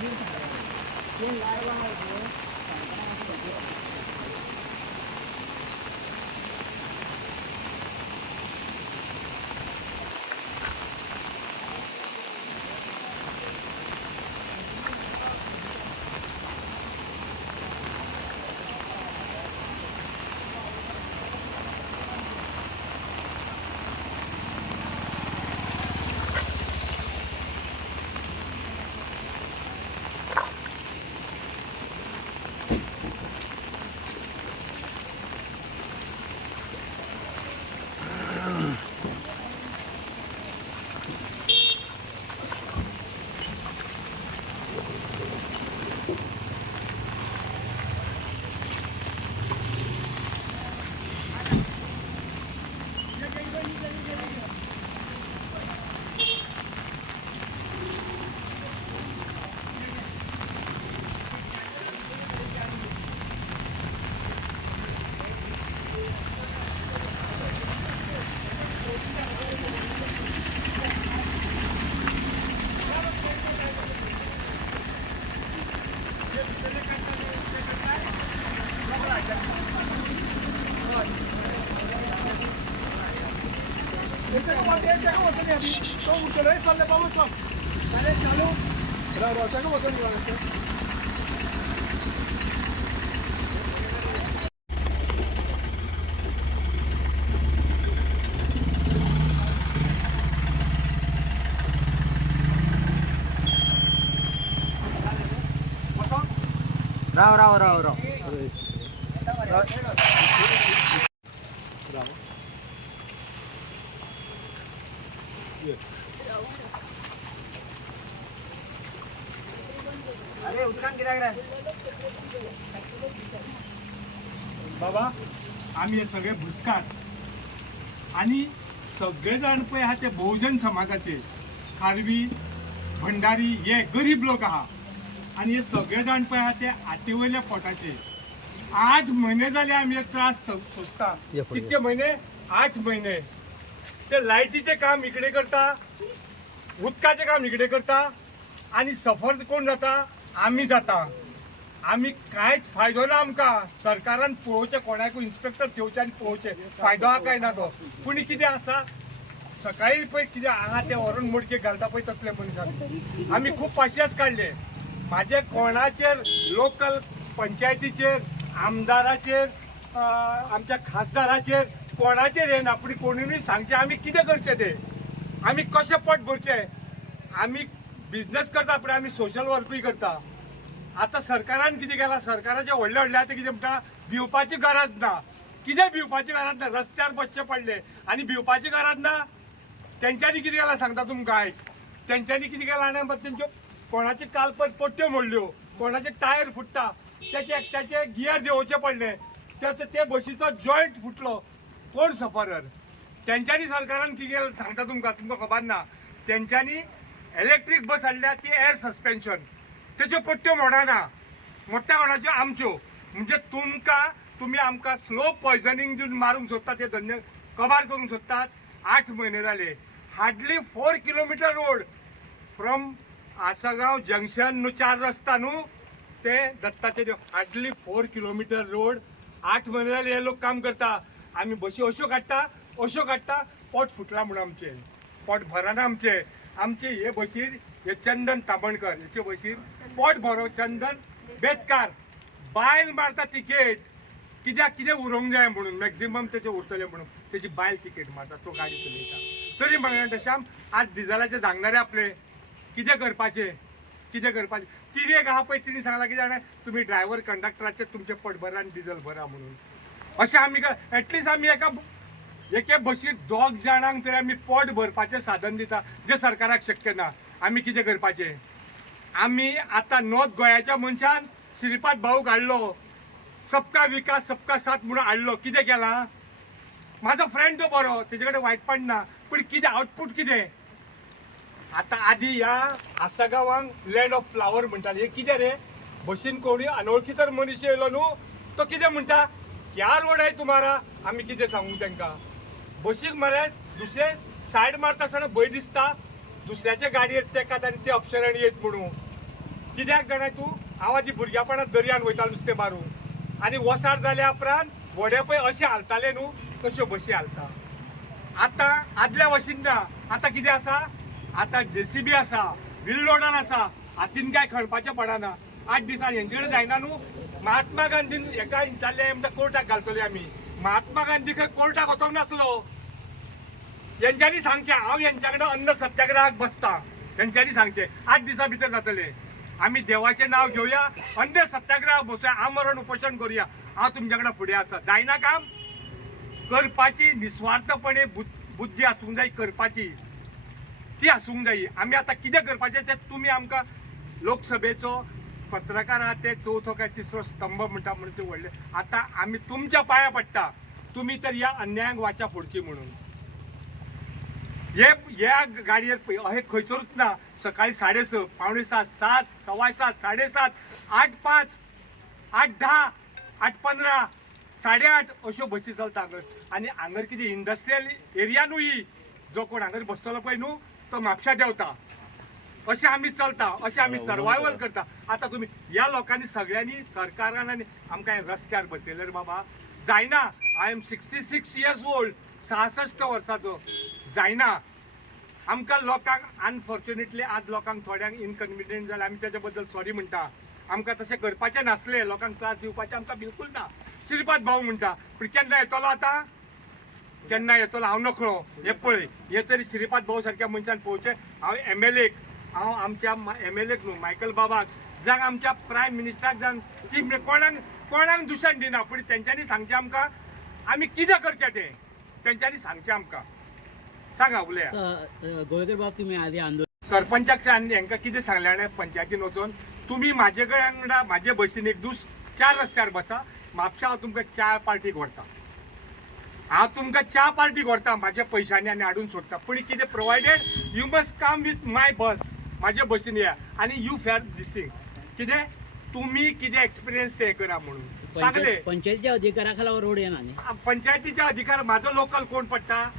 राव राव राव राव अरे उत्कान किती बाबा आम्ही हे सगळे भुसकाट आणि सगळे जाण पळय आहा ते बहुजन समाजाचे खारवी भंडारी हे गरीब लोक आहा आणि हे सगळे जाण पळय आहा ते आटेवयल्या पोटाचे 8 महिने झाले आम्ही हे त्रास सोसता कितके महिने 8 महिने ते लाईटीचे काम इकडे करता उदकाचे काम इकडे करता आणि सफर कोण जाता आम्ही जाता आम्ही कांयच फायदो ना आमकां सरकारान पळोवचें कोणाकूय इन्स्पेक्टर ठेवचे आनी पळोवचे फायदो हा काय ना तो पूण कितें आसा सकाळी पळय कितें हांगा ते व्हरून मडके घालता पळय तसले मनशाक आमी खूब पाशियेंस काडले म्हाजे कोणाचेर लोकल पंचायतीचेर आमदाराचेर आमच्या खासदाराचेर कोणाचेर येना पूण कोणूय सांगचें आमी कितें करचें तें आमी कशें पोट भरचें आमी बिजनेस करता पण आमी सोशल वर्कूय करता आता सरकारान कितें केलां सरकाराचे व्हडले व्हडले आतां कितें म्हणटा भिवपाची गरज ना कितें भिवपाची गरज ना रस्त्यार बसचे पडले आनी भिवपाची गरज ना तेंच्यांनी कितें केलां सांगता तुमकां आयक तेंच्यांनी कितें केलां आनी तेंच्यो कोणाचे कालपत पट्ट्यो मोडल्यो कोणाचे टायर फुट्टा त्याचे एकट्याचे गियर देंवोवचे पडले ते बशीचो जॉयंट फुटलो कोण सफरर तेंच्यांनी सरकारान कितें केलां सांगता तुमकां खबर ना तेंच्यांनी इलेक्ट्रीक बस हाडल्या ती एअर सस्पेन्शन तेच्यो पट्ट्यो मोडाना मोठ्या कोणाच्यो आमच्यो म्हणजे तुमी आमकां स्लो पॉयझनिंग दिवन मारूंक सोदता ते धंदे कबार करूंक सोदतात 8 महिने जाले hardly 4 kilometre road from Asagaon junction न्हू 4 रस्ता न्हू ते दत्ताचे देव हार्डली 4 किलोमिटर रोड 8 महिने जाले हे लोक काम करता आमी बशी अश्यो काडटा पोट फुटला म्हणून आमचे पोट भरना आमचे हे बशीर हे चंदन ताबणकर हेचे बशीर पोट भरो चंदन बेतकार बायल मारता तिकेट कित्याक उरोंक जाय म्हणून मॅक्झिमम तेचे उरतले म्हणून तेची बायल तिकेट मारता तो गाडी चलयता तरी म्हणटा श्याम आज डिझलाचे सांगणारे आपले कितें करपाचें तिणेक आहा पळय तिणी सांगला कितें जाणा तुमी ड्रायव्हर कंडक्टराचे तुमचे पोट भरा आनी डिझल भरा म्हणून अशें आमी एटलिस्ट आमी एके बशीर 2 जाणांक तरी आमी पोट भरपाचें साधन दिता जें सरकाराक शक्य ना आमी कितें करपाचें आमी आतां नॉर्थ गोंयाच्या मनशान श्रीपाद भाऊ हाडलो सबका विकास सबका साथ म्हणून हाडलो कितें केलां म्हाजो फ्रेंड तो बरो तेजे कडेन वायटपण ना पूण कितें आउटपूट कितें आतां आदी ह्या आसागांवांक लँड ऑफ फ्लावर म्हणटाले हे कितें रे बशीन कोणी अनवळखी तर मनीस येयलो न्हू तो कितें म्हणटा क्या रोड आहे तुम्हारा आमी कितें सांगू तांकां बशीक मरे दुसरे सायड मारता आसतना भंय दिसता दुसऱ्याचे गाडयेर तेकात आनी ते अपशराणी येत म्हणून कित्याक जाणाय तूं आवाजी भुरग्यापणांत दर्यान वयतालो नुस्तें मारूंक आनी वसाड जाल्या उपरांत व्हडे पळय अशें हालताले न्हू तश्यो बशी हालता. आतां आदल्या भशेन ना. आतां कितें आसा, आतां JCB आसा, व्हील लोडर आसा, हातीन काय खणपाचें पडना. 8 दिसांनी हेंचे कडेन जायना न्हू. महात्मा गांधीन हेका विचारलें म्हणटा कोर्टाक घालतले आमी. महात्मा गांधी खंय कोर्टाक वचोंक नासलो. हेंच्यांनी सांगचें हांव हेंच्या कडेन अन्न सत्याग्रहाक बसतां. हेंच्यांनी सांगचें 8 दिसां भितर जातलें. आमी देवाचें नांव घेवया, अन्न सत्याग्रहाक बसुया, आमरण उपोशण करुया. हांव तुमच्या कडेन फुडें आसा. जायना काम करपाची निस्वार्थपणे बुद्धी आसूंक जाय करपाची, ती आसूंक जाय. आमी आतां कितें करपाचें तें तुमी आमकां लोकसभेचो पत्रकार आहा ते चवथो काय तिसरो स्तंभ म्हणटा म्हणून ते व्हडले. आतां आमी तुमच्या पांया पडटा, तुमी तर ह्या अन्यायाक वाचा फोडची म्हणून. ह्या गाडयेर पळय अशें खंयसरूच ना. सकाळी 6:30, 6:45, 7, 7:15, 7:30, 8:05, 8:10, 8:15, 8:30 अश्यो बसी चलता हांगर. आनी हांगर कितें इंडस्ट्रियल एरिया न्हू ही. जो कोण हांगर बसतलो पळय न्हू तो म्हापशा देंवता. अशें आमी चलता, अशें आमी सर्वायवल करता. आतां तुमी ह्या लोकांनी सगळ्यांनी सरकारान आनी आमकां रस्त्यार बसयले रे बाबा. जायना. आय एम 66 years old, 66 वर्साचो. जायना. आमकां लोकांक अनफॉर्च्युनेटली आज लोकांक थोड्यांक इनकन्विनियंट जालें, आमी तेच्या बद्दल सॉरी म्हणटा. आमकां तशें करपाचें नासलें, लोकांक त्रास दिवपाचें आमकां बिलकूल ना. श्रीपाद भाऊ म्हणटा पूण केन्ना येतलो आतां, केन्ना येतलो हांव नकळो. हे पळय हे तरी श्रीपाद भाऊ सारक्या मनशान पळोवचें. हांव MLAक, हांव आमच्या MLAक न्हू मायकल बाबाक, जावं आमच्या प्रायम मिनिस्टराक, जावं चीफ कोणाक दुशण दिना. पूण तेंच्यांनी सांगचें आमकां आमी कितें करचें तें तेंच्यांनी सांगचें आमकां. सांगा उलया. गोळकर बाब तुम्ही आधी आंदोलन सरपंचाक हांकां कितें सांगलें हांवें पंचायतीन वचून, तुमी म्हाजे कडेन म्हाजे बसीन एक दीस 4 रस्त्यार बसा. म्हापशा हांव तुमकां च्या पार्टीक व्हरता. हांव तुमकां च्या पार्टीक व्हरता म्हाज्या पयशांनी आनी हाडून सोडटा. पूण कितें provided you must come with my bus. म्हाज्या बसीन या आनी यू फेअर दिस थिंग. कितें तुमी कितें एक्सपिरियन्स ते करा म्हणून सांगले. पंचायतीच्या अधिकारा खाला रोड येना न्ही. पंचायतीच्या अधिकार म्हाजो लोकल कोण पडटा,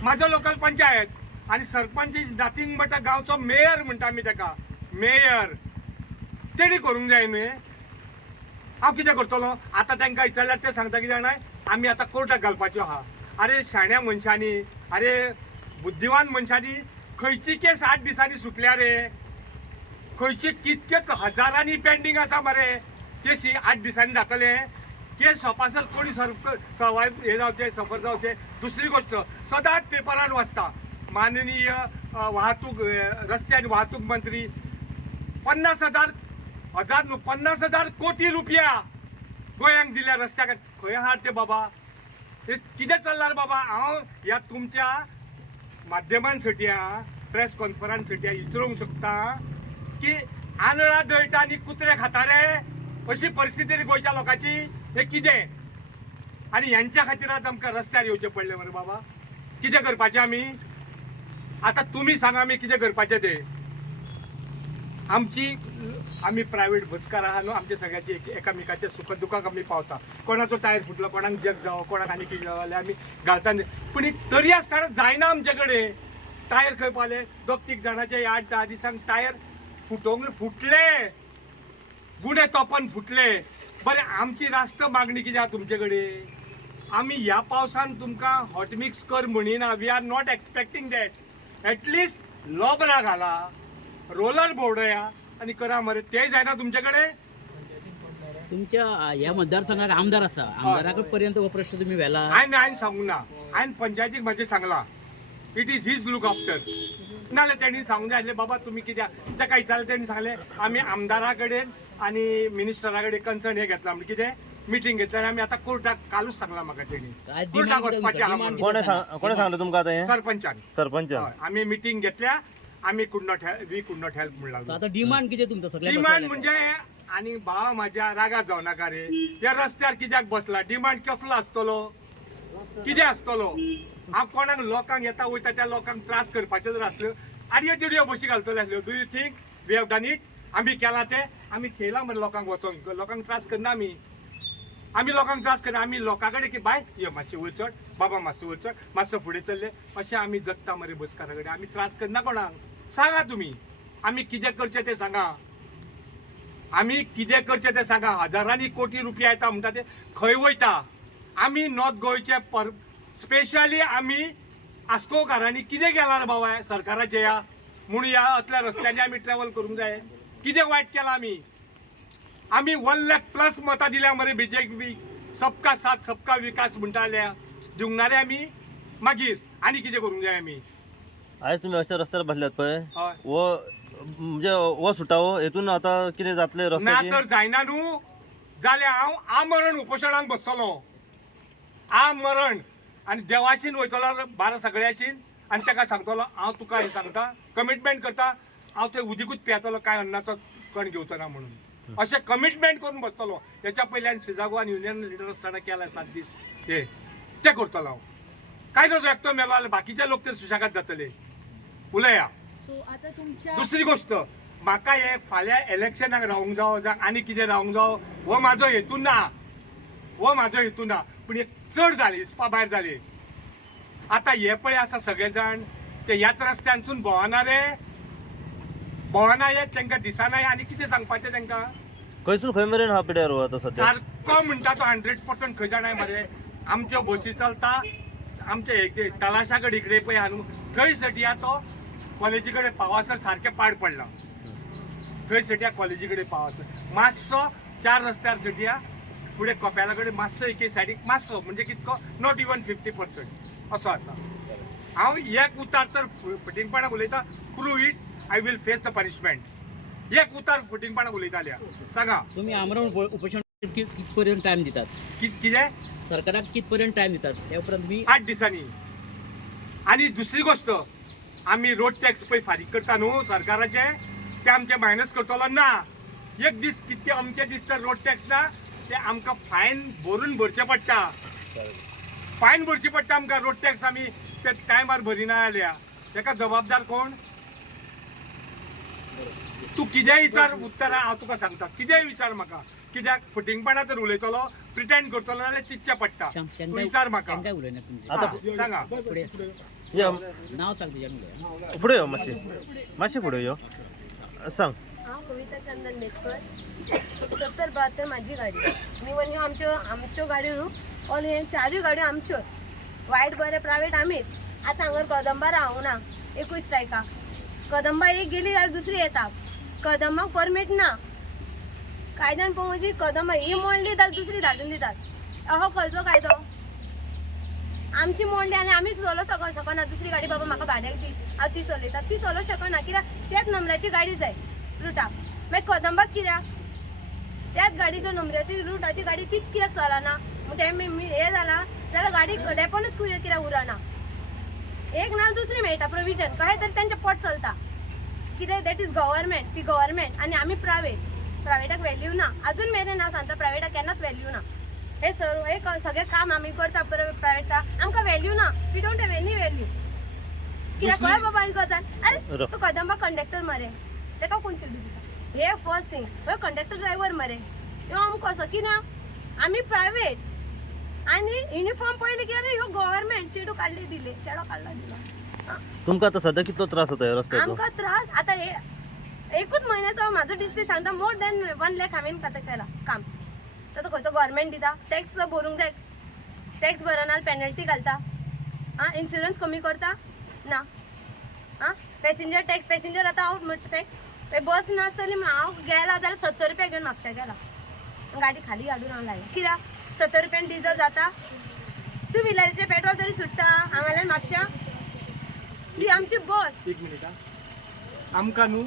म्हाजो लोकल पंचायत. आनी सरपंच इज नथींग बट अ गांवचो मेयर म्हणटा आमी ताका. मेयर तेणी करूंक जाय न्ही. हांव कितें करतलो. आतां तांकां विचारल्यार ते सांगता कितें जाणाय, आमी आतां कोर्टाक घालपाच्यो आहा. अरे शाण्या मनशांनी, अरे बुद्धिवान मनशांनी खंयची केस 8 दिसांनी सुटल्या रे. खंयचे कितके हजारांनी पेंडींग आसा मरे केसी 8 दिसांनी जातले. केस सोंपासर कोणी हे जावचे सफर जावचे. दुसरी गोश्ट सदांच पेपरार वाचता माननीय वाहतूक रस्ते आनी वाहतूक मंत्री 50,000 कोटी रुपया गोंयांक दिल्या रस्त्याक. खंय आहात ते बाबा. कितें चल्लां रे बाबा. हांव ह्या तुमच्या माध्यमांसाठी प्रेस कॉन्फरन्ससाठी विचारूंक सोदता की आंधळा दळटा आनी कुत्रे खाता रे अशी परिस्थिती रे गोंयच्या लोकांची. हे कितें. आनी हेंच्या खातीर आतां आमकां रस्त्यार येवचें पडलें मरे बाबा. कितें करपाचें आमी. आतां तुमी सांगा आमी कितें करपाचें तें. आमी प्रायवेट बसकार आहा न्हू. आमचे सगळ्याचे एकामेकाचे सुख दुखाक आमी पावता. कोणाचो टायर फुटलो, कोणाक जग जावं, कोणाक आनी कितें जालें आमी घालता. पूण तरी आसतना जायना आमचे कडेन. टायर खंय पावले 2-3 जाणांचे 8-10 दिसांक टायर फुटले. गुणे तोपन फुटले. बरें आमची रास्त मागणी कितें आहा तुमचे कडेन. आमी ह्या पावसान तुमकां हॉट मिक्स कर म्हणिना. We are not expecting that. At least लोबरा घाला, रोलर बोर्डया आनी करा मरे. तेय जायना तुमचे कडेन. तुमच्या ह्या मतदारसंघात आमदार आसा. आमदारा पर्यंत हो प्रश्न तुम्ही व्हेला. हांवें सांगूंक ना. हांवें पंचायतीक म्हाजें सांगलां it is his look after. नाल्यार तेणी सांगूंक जाय आसलें बाबा तुमी कित्याक. ताका विचारलें तेणी सांगलें आमी आमदारा कडेन आनी मिनिस्टरा कडेन कन्सर्न हे घेतला म्हणजे कितें मिटींग घेतल्या. आमी आतां कोर्टाक कालूच सांगलां म्हाका तेणी कोर्टाक वचपाचें आहा म्हणून. कोणे सांगलं तुमकां आतां हें. सरपंचान. सरपंच. आमी मिटींग घेतल्या. आमी कुड नॉट हेल्प म्हण लागलो. आता डिमांड कितें तुमचं सगळ्या डिमांड म्हणजे आनी भाव म्हाज्या रागात जावं नाका रे. ह्या रस्त्यार कित्याक बसला. डिमांड कसलो आसतलो, कितें आसतलो. हांव कोणाक लोकांक येता वयता त्या लोकांक त्रास करपाच्यो जर आसल्यो आडयो तिडयो बशी घालतल्यो आसल्यो. Do you think we have done it. आमी केलां तें. आमी थेयलां मरे लोकांक वचोंक. लोकांक त्रास करना आमी लोकांक त्रास करना. आमी लोकां कडेन की बाय यो मातशें वयर चड, बाबा मातसो वयर चड, मातसो फुडें चल्ले अशें आमी जगता मरे बसकारा कडेन. आमी त्रास करना कोणाक. सांगा तुमी आमी कितें करचें तें सांगा. आमी कितें करचें तें सांगा. हजारांनी कोटी रुपया येता म्हणटा ते खंय वयता. आमी नॉर्थ गोंयचे स्पेशली आमी आस्कोकारांनी कितें केलां रे बाबा सरकाराचे या म्हणून ह्या असल्या रस्त्यांनी आमी ट्रॅव्हल करूंक जाय. कितें वायट केलां आमी 1 लाख+ मतां दिल्या मरे BJP. सबका साथ सबका विकास म्हणटाल्या दिवंक आमी मागीर आनी कितें करूंक जाय आमी. आयज तुमी अशा रस्त्यार बसल्यात पळय हय वो म्हणजे वो सुटावो हेतून आतां कितें जातलें ना रस्त्याची तर जायना न्हू जाल्यार हांव आमरण उपोशणाक बसतलो. आमरण आनी देवाशीन वयतलो 12 सगळ्याशीन आनी ताका सांगतलो हांव तुका हें सांगता कमिटमेंट करता हांव तें उदीकूच पियेतलो काय अन्नाचो कण घेवचो ना म्हणून. अशें कमिटमेंट करून बसतलो. हेच्या पयल्यान सिजागो आनी युनियन लिडर आसतना केला 7 दीस हे तें करतलो हांव. काय नजो एकटो मेलो जाल्यार बाकीचे लोक तर सुशेगाद जातले. उलया. दुसरी गोष्ट म्हाका हे फाल्यां इलेक्शनाक रावूंक जावो जावं आनी कितें रावूंक जावो हो म्हाजो हेतू ना. हो म्हाजो हेतू ना. पूण एक चड जाली हिसपा भायर जाली. आतां हे पळय आसा सगळे जाण ते ह्याच रस्त्यांसून भोंवनारे तांकां दिसना आनी कितें सांगपाचें तांकां. खंयसून खंय मेरेन हा पिड्यार हो आतां सद्या सारको म्हणटा तो 100% खंय जाणाय मरे. आमच्यो बसी चलता आमचे तलाशा कडेन इकडे पळय हा न्हू थंय सटिया तो कॉलेजी कडेन पावासर सारकें पाड पडला. थंय सटिया कॉलेजी कडेन पावासर मातसो 4 रस्त्यार सटिया फुडें कपेला कडेन मातसो एके सायडीक मातसो म्हणजे कितको नॉट इवन 50% असो आसा. हांव एक उतार तर फटिंगपणाक उलयता prove it I will face the punishment. एक उतार फटिंगपणाक उलयताल्या सांगा. तुम्ही आमरण उपोषण कितपर्यंत टायम दितात कितें सरकाराक कितपर्यंत टायम दितात त्या उपरांत तुम्ही 8 दिसांनी. आनी दुसरी गोष्ट आमी रोड टॅक्स पळय फारीक करता न्हू सरकाराचे ते आमचे मायनस करतलो ना. एक दीस कितके अमके दीस तर रोड टॅक्स ना ते आमकां फायन भरून भरचे पडटा. फायन भरची पडटा आमकां रोड टॅक्स आमी ते टायमार भरिना जाल्यार. ताका जबाबदार कोण. तूं कितेंय विचार उत्तरां हांव तुका सांगता. कितेंय विचार म्हाका कित्याक फटिंगपणा तर उलयतलो प्रिटेंड करतलो जाल्यार चिंतचें पडटा. तूं विचार म्हाका काय उलयना तुमचे आतां सांगा. या नाव सांग तुझ्या फुडें यो मातशें फुडें यो सांग. हांव कविता चंदन मेतकर 7072 माझी गाडी. निवन ह्यो आमच्यो गाडयो न्हू ऑल हे 4 गाडयो आमच्यो. वायट बरें प्रायवेट आमीच. आतां हांगर कदंबा रावूं ना एकूय स्ट्रायकाक. कदंबा एक गेली जाल्यार दुसरी येता. कदंबाक परमीट ना. कायद्यान पळोवची कदंबा ही मोडली जाल्यार दुसरी धाडून दितात. अहो खंयचो कायदो. आमची मोडली आनी आमी चलोवंक शकना. दुसरी गाडी बाबा म्हाका भाड्याक दी हांव ती चलयता ती चलोवंक शकना कित्याक त्याच नंबराची गाडी जाय रुटाक. मागीर कदंबाक कित्याक त्याच गाडीच्या नंबराची रुटाची गाडी तीच कित्याक चलना. ते हे जाला जाल्यार गाडी डेपोनूच कित्याक उरना. एक ना दुसरी मेळटा प्रोविजन कशें तरी तेंचें पोट चलता. कितें दॅट इज गव्हर्मेंट. ती गव्हर्मेंट आनी आमी प्रायवेटाक व्हॅल्यू ना. अजून मेरेन हांव सांगता प्रायवेटाक केन्नाच व्हॅल्यू ना. हे सगळे काम आमी करता प्रायवेटाक आमकां व्हॅल्यू ना. We don't have any value. कित्याक कळ्ळें बाबा ही गजाल. अरे तो कदंबा कंडक्टर मरे ताका कोण चिडू दिता. हे फर्स्ट थिंग. हो कंडक्टर ड्रायव्हर मरे ह्यो आमकां कसो कित्याक आमी प्रायवेट आनी युनिफॉर्म पयलीं कित्याक ह्यो गव्हर्मेंट चेडू काडले दिले चेडो काडला दिलो. तुमकां आतां सद्या कितलो त्रास जाता ह्या रस्त्याचो. आमकां त्रास आतां हे एकूच म्हयन्याचो म्हाजो डिस्प्ले सांगता मोर दॅन 1 लाख हांवें केला काम. तो खंयचो गव्हर्मेंट दिता. टॅक्स भरूंक जाय. टॅक्स भरना पेनल्टी घालता. इन्शुरन्स कमी करता ना. पॅसेंजर टॅक्स पॅसेंजर आतां हांव बस नासतली हांव गेला जाल्यार 70 रुपया घेवन म्हापशा गेला. गाडी खाली हाडून हांव लायला कित्याक 70 रुपयान डिझल जाता. 2 व्हिलरीचें पेट्रोल तरी सुट्टा हांगाल्यान म्हापशा. ती आमची बस. एक मिनिट आमकां न्हू